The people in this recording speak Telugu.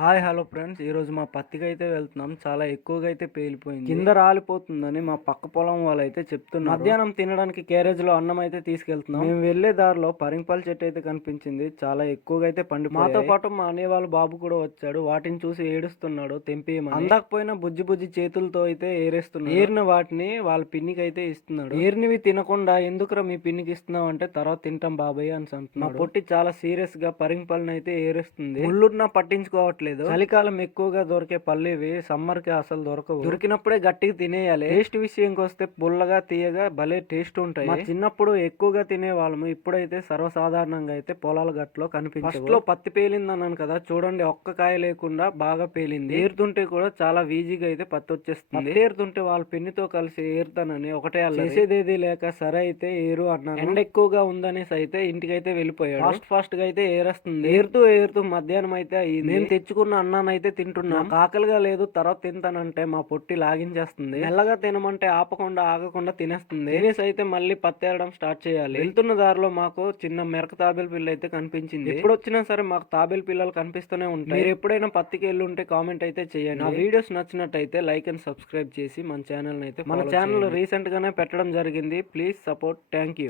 Hello friends. ఈరోజు మా పత్తికైతే వెళ్తున్నాం. చాలా ఎక్కువగా అయితే పేలిపోయింది. కింద రాలిపోతుందని మా పక్క పొలం వాళ్ళైతే చెప్తున్నారు. మధ్యాహ్నం తినడానికి క్యారేజ్‌లో అన్నం అయితే తీసుకెళ్తున్నాం. మేము వెళ్ళే దారిలో పరింపల చెట్టు అయితే కనిపించింది. చాలా ఎక్కువగా అయితే పండిపోయాయి. మాతో పాటు మా అన్నయ్య వాళ్ళ బాబు కూడా వచ్చాడు. వాటిని చూసి ఏడుస్తున్నాడు తెంపియమని. అందకపోయినా బుజ్జి బుజ్జి చేతులతో అయితే ఏరేస్తున్నాడు. ఏరిన వాటిని వాళ్ళ పిన్నికి అయితే ఇస్తున్నాడు. ఏరినవి తినకుండా ఎందుకురా మీ పిన్నికి ఇస్తున్నావు అంటే తర్వాత తింటాం బాబాయ్ అని అంటున్నాడు. మా పొట్టి చాలా సీరియస్ గా పరింపల్ని అయితే ఏరేస్తుంది. ముళ్ళున్నా పట్టించుకోవట్లేదు. చలికాలం ఎక్కువగా దొరికే పళ్ళు ఇవి. సమ్మర్ కి అసలు దొరకవు. దొరికినప్పుడే గట్టిగా తినేయాలి. టేస్ట్ విషయంకి వస్తే పుల్లగా తీయగా భలే టేస్ట్ ఉంటాయి. మా చిన్నప్పుడు ఎక్కువగా తినే వాళ్ళము. ఇప్పుడైతే సర్వసాధారణంగా అయితే పొలాల గట్లో కనిపించవు. ఫస్ట్ లో పత్తి పేలింది అన్నాను కదా, చూడండి ఒక్క కాయ లేకుండా బాగా పేలింది. ఏరుతుంటే కూడా చాలా ఈజీగా అయితే పత్తి వచ్చేస్తుంది. ఏరుతుంటే వాళ్ళ పిన్నితో కలిసి ఏరుతానని ఒకటే చేసేదేది లేక సరే అయితే ఏరు అన్నాను. ఎండ ఎక్కువగా ఉందనేసి అయితే ఇంటికైతే వెళ్ళిపోయాడు. ఫాస్ట్ గా అయితే ఏరేస్తుంది. ఏరుతూ మధ్యాహ్నం అయితే మేము తెచ్చుకున్న అన్నానైతే తింటున్నాం. ఆకలిగా లేదు తర్వాత తింటానంటే మా పొట్టి లాగించేస్తుంది. మెల్లగా తినమంటే ఆగకుండా తినేస్తుంది. తినేసి అయితే మళ్ళీ పత్తేరడం స్టార్ట్ చేయాలి. వెళ్తున్న దారిలో మాకు చిన్న మెరక తాబేలు పిల్ల అయితే కనిపించింది. ఎప్పుడు వచ్చినా సరే మాకు తాబేలు పిల్లలు కనిపిస్తూనే ఉంటాయి. మీరు ఎప్పుడైనా పత్తికి వెళ్ళి ఉంటే కామెంట్ అయితే చేయండి. నా వీడియోస్ నచ్చినట్టయితే లైక్ అండ్ సబ్స్క్రైబ్ చేసి మన ఛానల్ అయితే మన ఛానల్ రీసెంట్ గానే పెట్టడం జరిగింది. Please support. Thank you.